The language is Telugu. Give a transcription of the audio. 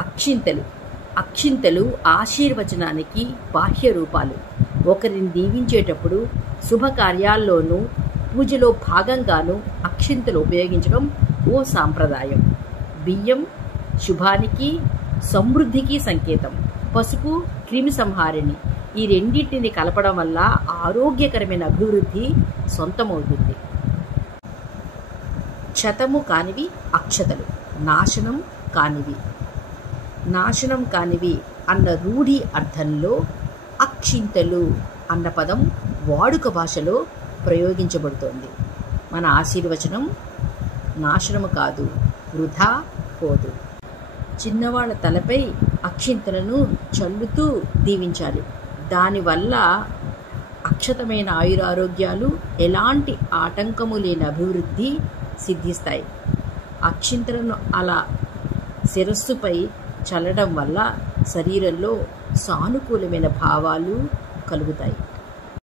అక్షింతలు. అక్షింతలు ఆశీర్వచనానికి బాహ్య రూపాలు. ఒకరిని దీవించేటప్పుడు శుభకార్యాల్లోనూ పూజలో భాగంగానూ అక్షింతలు ఉపయోగించడం ఓ సాంప్రదాయం. బియ్యం శుభానికి, సమృద్ధికి సంకేతం. పసుపు క్రిమి సంహారిణి. ఈ రెండింటిని కలపడం వల్ల ఆరోగ్యకరమైన అభివృద్ధి సొంతమవుతుంది. క్షతము కానివి అక్షతలు. నాశనం కానివి. నాశనం కానివి అన్న రూఢి అర్థంలో అక్షింతలు అన్న పదం వాడుక భాషలో ప్రయోగించబడుతోంది. మన ఆశీర్వచనం నాశనము కాదు, వృధా పోదు. చిన్నవాళ్ళ తలపై అక్షింతలను చల్లుతూ దీవించాలి. దానివల్ల అక్షతమైన ఆయురారోగ్యాలు, ఎలాంటి ఆటంకము లేని అభివృద్ధి సిద్ధిస్తాయి. అక్షింతలను అలా శిరస్సుపై చల్లడం వల్ల శరీరంలో సానుకూలమైన భావాలు కలుగుతాయి.